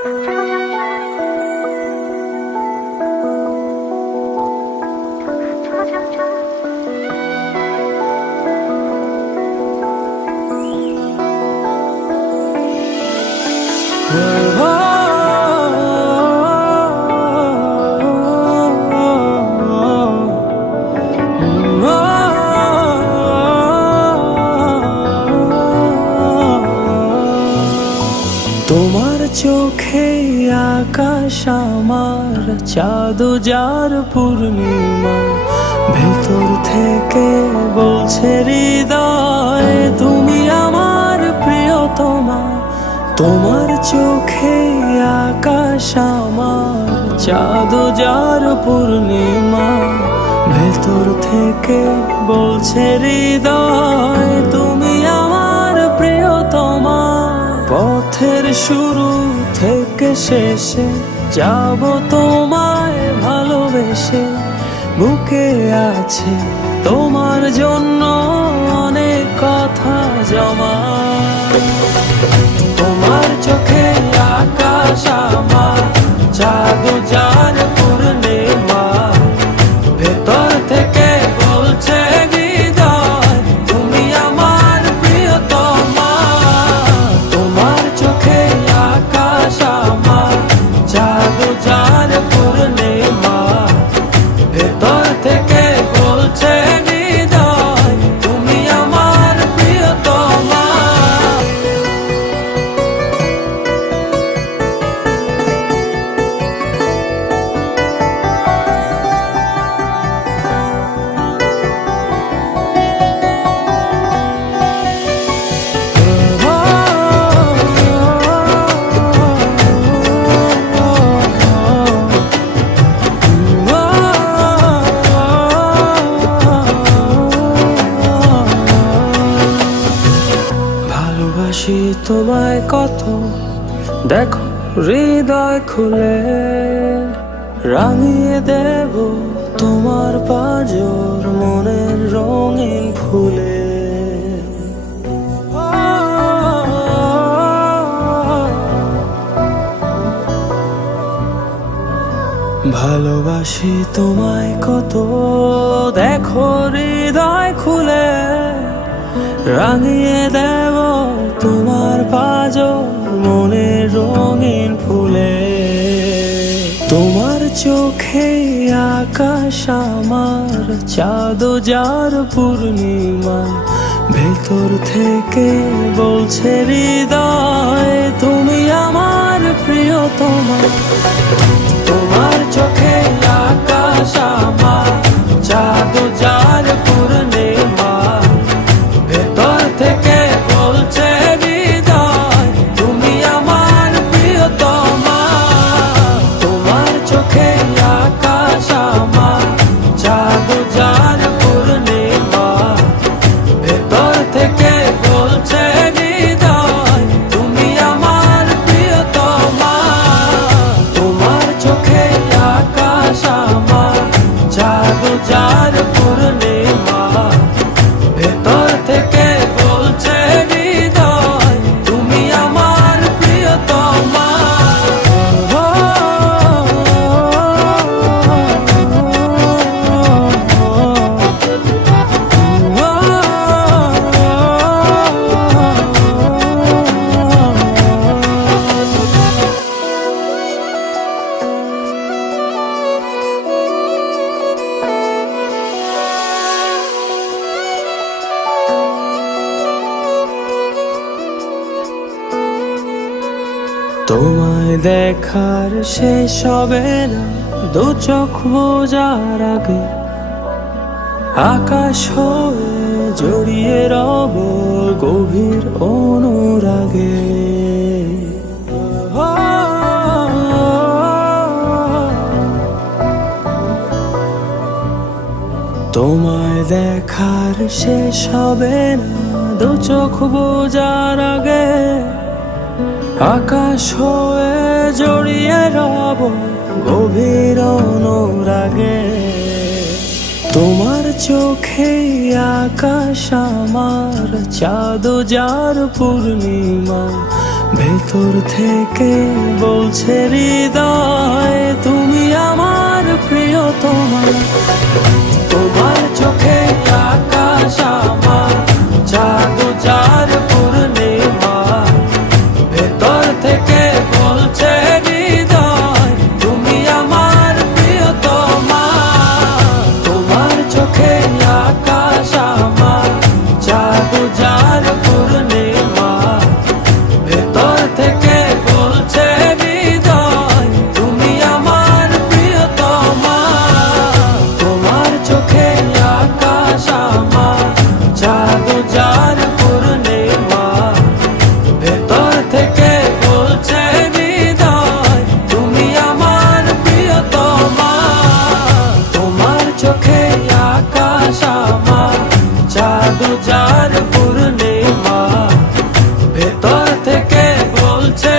তোমার চোখে আকাশ আমার চাঁদ যার পূর্ণিমা, ভেতর থেকে বলছে হৃদয় তুমি আমার প্রিয়তমা। তোমার চোখে আকাশ আমার চাঁদ যার পূর্ণিমা, ভেতর থেকে বলছে হৃদয় তুমি আমার প্রিয়তমা। পথের শুরু থেকে শেষে যাব তোমায় ভালোবেসে, বুকে আছে তোমার জন্য অনেক কথা জমা। তোমার চোখে আকাশ আমার চাঁদ যার পূর্ণিমা, ভেতর থেকে বলছে হৃদয় তুমি আমার প্রিয়তমা। তোমার চোখে আকাশ আমার চাঁদ যার পূর্ণিমা, ভেতর থেকে বলছে হৃদয় তুমি আমার প্রিয়তমা। ভালোবাসি তোমায় কত, দেখো হৃদয় খুলে রাঙিয়ে দেব তোমার পাঁজর মনের রঙিন ফুলে। ভালোবাসি তোমায় কত, দেখো হৃদয় খুলে রাঙিয়ে দেব তোমার পাঁজর মনের রঙিন ফুলে। তোমার চোখে আকাশ আমার চাঁদ যার পূর্ণিমা, ভেতর থেকে বলছে হৃদয় তুমি আমার প্রিয়তমা। তোমার চোখে আকাশ আমার চাঁদ যার পূর্ণিমা, ভেতর থেকে বলছে হৃদয় তুমি আমার প্রিয়তমা। তোমার চোখে আকাশ আমার চাঁদ যার পূর্ণিমা, ভেতর থেকে বলছে হৃদয় তুমি আমার প্রিয়তমা। তোমার চোখে আকাশ আমার চাঁদ যার পূর্ণিমা, ভেতর থেকে বলছে হৃদয় তুমি আমার প্রিয়তমা। তোমায় দেখার শেষ হবে না দু চোখ বোঝার আগে, আকাশ হয়ে জড়িয়ে রব গভীর অনুরাগে। তোমায় দেখার শেষ হবে না দু চোখ বোঝার আগে, আকাশ হয়ে জড়িয়ে রব গভীর অনুরাগে। তোমার চোখে আকাশ আমার চাঁদ যার পূর্ণিমা, ভেতর থেকে বলছে হৃদয় তুমি আমার প্রিয়তমা। তোমার চোখে আকাশ আমার, চাঁদ যার পূর্ণিমা। ভেতর থেকে বলছে হৃদয় তুমি আমার প্রিয়তমা। তোমার চোখে আকাশ আমার, চাঁদ যার পূর্ণিমা। ভেতর থেকে বলছে হৃদয় তুমি আমার প্রিয়তমা। তোমার চোখে আকাশ আমার, চাঁদ যার পূর্ণিমা। ভেতর থেকে বলছে হৃদয় তুমি আমার প্রিয়তমা। তোমার চোখে আকাশ আমার, চাঁদ যার পূর্ণিমা। ভেতর থেকে বলছে